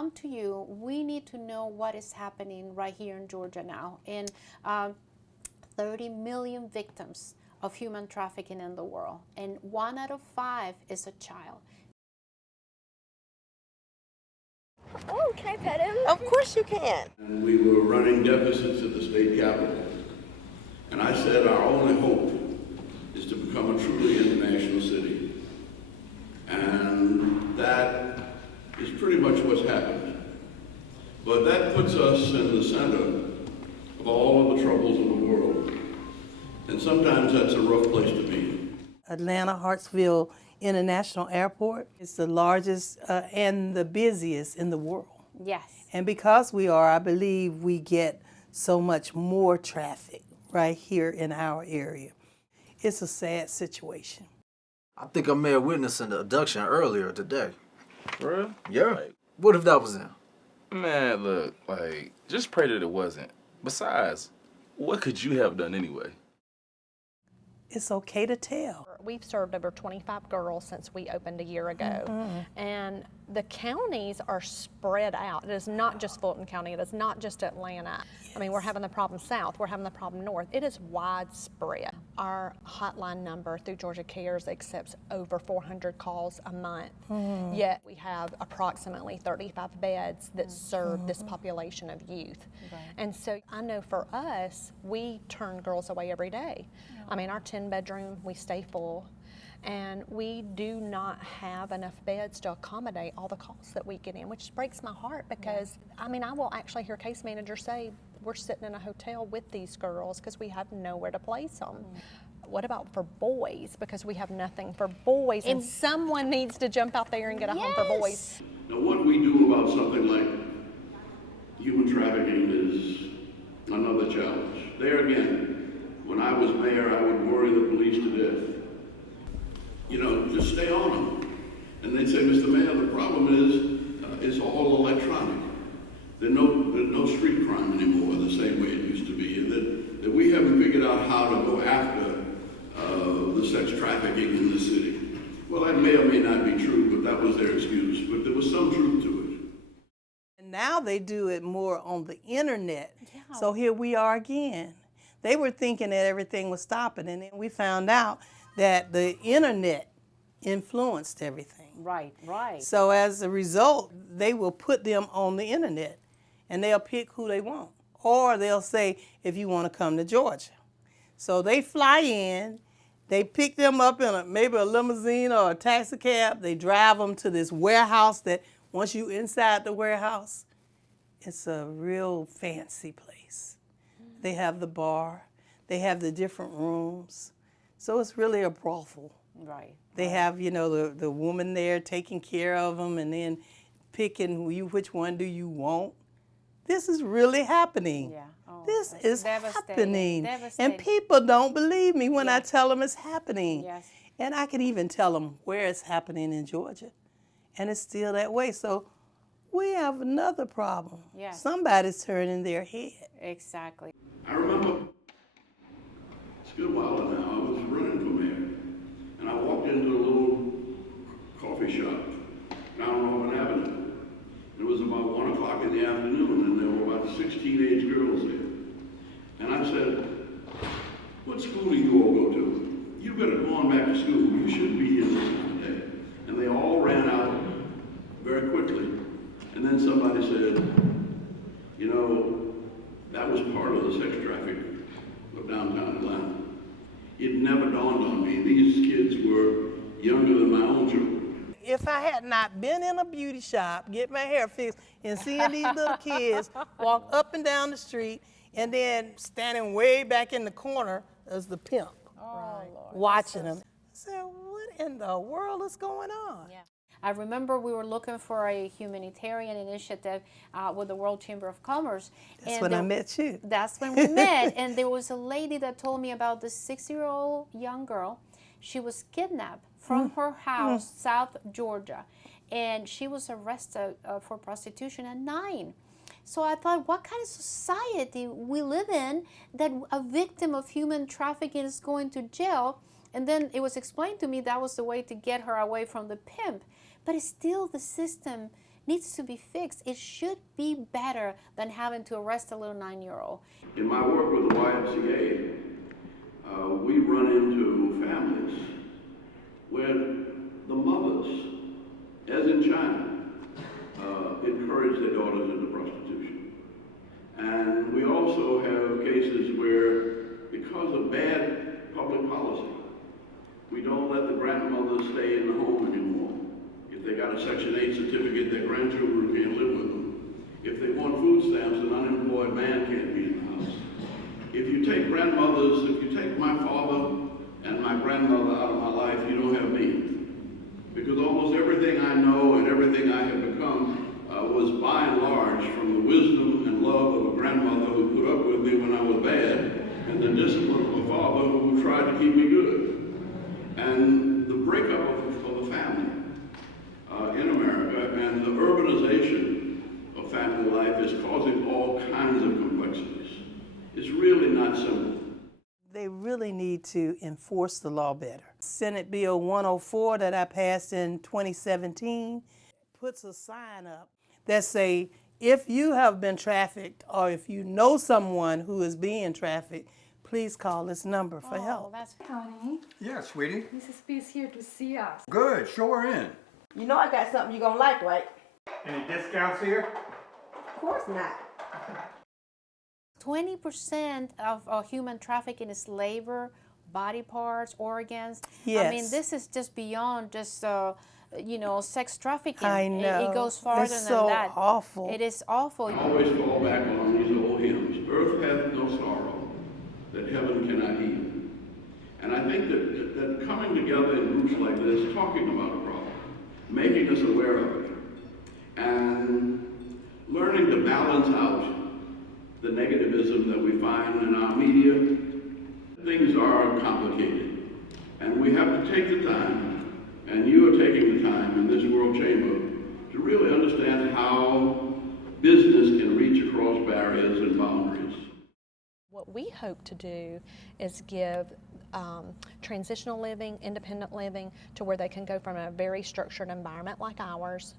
come to you, we need to know what is happening right here in Georgia now. And 30 million victims of human trafficking in the world, and 1 out of 5 is a child. Oh, can I pet him? Of course you can. And we were running deficits at the state capitol. And I said our only hope is to become a truly international city. And that is pretty much what's happened. But that puts us in the center of all of the troubles in the world. And sometimes that's a rough place to be. Atlanta Hartsfield International Airport is the largest and the busiest in the world. Yes. And because we are, I believe we get so much more traffic right here in our area. It's a sad situation. I think I may have witnessed an abduction earlier today. For real? Yeah. What if that was them? Man, look, just pray that it wasn't. Besides, what could you have done anyway? It's okay to tell. We've served over 25 girls since we opened a year ago. And the counties are spread out. It is not just Fulton County. It is not just Atlanta. I mean, we're having the problem south. We're having the problem north. It is widespread. Our hotline number through Georgia Cares accepts over 400 calls a month. Yet we have approximately 35 beds that serve this population of youth. And so I know for us, we turn girls away every day. I mean, our 10-bedroom, we stay full, and we do not have enough beds to accommodate all the calls that we get in, which breaks my heart because, I mean, I will actually hear case managers say, we're sitting in a hotel with these girls because we have nowhere to place them. What about for boys? Because we have nothing for boys, and someone needs to jump out there and get a home for boys. Now, what we do about something like human trafficking is another challenge. There again, when I was mayor, I would worry the police to death. You know, just stay on them. And they'd say, Mr. Mayor, the problem is it's all electronic. There's no street crime anymore the same way it used to be. And that we haven't figured out how to go after the sex trafficking in the city. Well, that may or may not be true, but that was their excuse. But there was some truth to it. And now they do it more on the internet. Yeah. So here we are again. They were thinking that everything was stopping, and then we found out that the internet influenced everything. Right, right. So as a result, they will put them on the internet, and they'll pick who they want. Or they'll say, if you want to come to Georgia. So they fly in, they pick them up in maybe a limousine or a taxi cab, they drive them to this warehouse that once you inside the warehouse, it's a real fancy place. They have the bar, they have the different rooms. So it's really a brothel. Right. They have, you know, the woman there taking care of them and then picking which one do you want. This is really happening. Yeah. Oh, this is happening. Devastating. And people don't believe me when I tell them it's happening. Yes. And I can even tell them where it's happening in Georgia. And it's still that way. So we have another problem. Yes. Somebody's turning their head. Exactly. I remember, it's a good while now, I was running for mayor, and I walked into a little coffee shop down on Auburn Avenue. It was about 1 o'clock in the afternoon, and there were about 6 teenage girls there. And I said, what school do you all go to? You better go on back to school. You shouldn't be here this time of day. And they all ran out very quickly. And then somebody said, you know, that was part of the sex traffic of downtown Atlanta. It never dawned on me. These kids were younger than my own children. If I had not been in a beauty shop, get my hair fixed, and seeing these little kids walk up and down the street, and then standing way back in the corner as the pimp, watching them. I said, what in the world is going on? Yeah. I remember we were looking for a humanitarian initiative with the World Chamber of Commerce. That's when I met you. That's when we met. And there was a lady that told me about this 6-year-old young girl. She was kidnapped from her house, South Georgia. And she was arrested for prostitution at 9. So I thought, what kind of society we live in that a victim of human trafficking is going to jail? And then it was explained to me that was the way to get her away from the pimp. But it's still the system needs to be fixed. It should be better than having to arrest a little 9-year-old. In my work with the YMCA, we run into families where the mothers, as in China, encourage their daughters into prostitution. And we also have cases where, because of bad public policy, we don't let the grandmothers stay in the home anymore. If they got a Section 8 certificate, their grandchildren can't live with them. If they want food stamps, an unemployed man can't be in the house. If you take grandmothers, if you take my father and my grandmother out of my life, you don't have me. Because almost everything I know and everything I have become was by and large from the wisdom and love of a grandmother who put up with me when I was bad, and the discipline of a father who tried to keep me good. And the breakup of the family in America and the urbanization of family life is causing all kinds of complexities. It's really not simple. They really need to enforce the law better. Senate Bill 104 that I passed in 2017 puts a sign up that say, if you have been trafficked or if you know someone who is being trafficked, please call this number for help. That's Honey, Yeah, sweetie. Mrs. B is here to see us. Good, show her in. You know I got something you're gonna like, right? Any discounts here? Of course not. 20% of human trafficking is labor, body parts, organs. Yes. I mean, this is just beyond just, sex trafficking. I know. It goes farther It's than so that. awful. It is awful. I always fall back on these old hymns. Earth hath no sorrow that heaven cannot heal. And I think that coming together in groups like this, talking about a problem, making us aware of it, and learning to balance out the negativism that we find in our media, things are complicated. And we have to take the time, and you are taking the time in this World Chamber to really understand how business can reach across barriers and boundaries. What we hope to do is give transitional living, independent living, to where they can go from a very structured environment like ours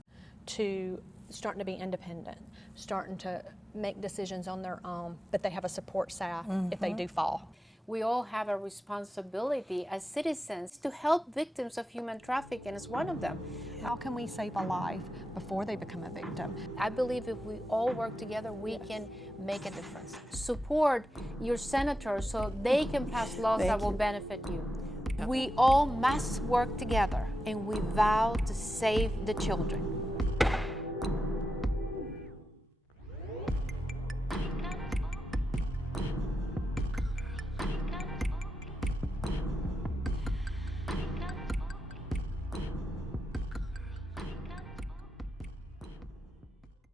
to starting to be independent, starting to make decisions on their own, but they have a support staff if they do fall. We all have a responsibility as citizens to help victims of human trafficking as one of them. How can we save a life before they become a victim? I believe if we all work together, we can make a difference. Support your senators so they can pass laws that will benefit you. We all must work together, and we vow to save the children.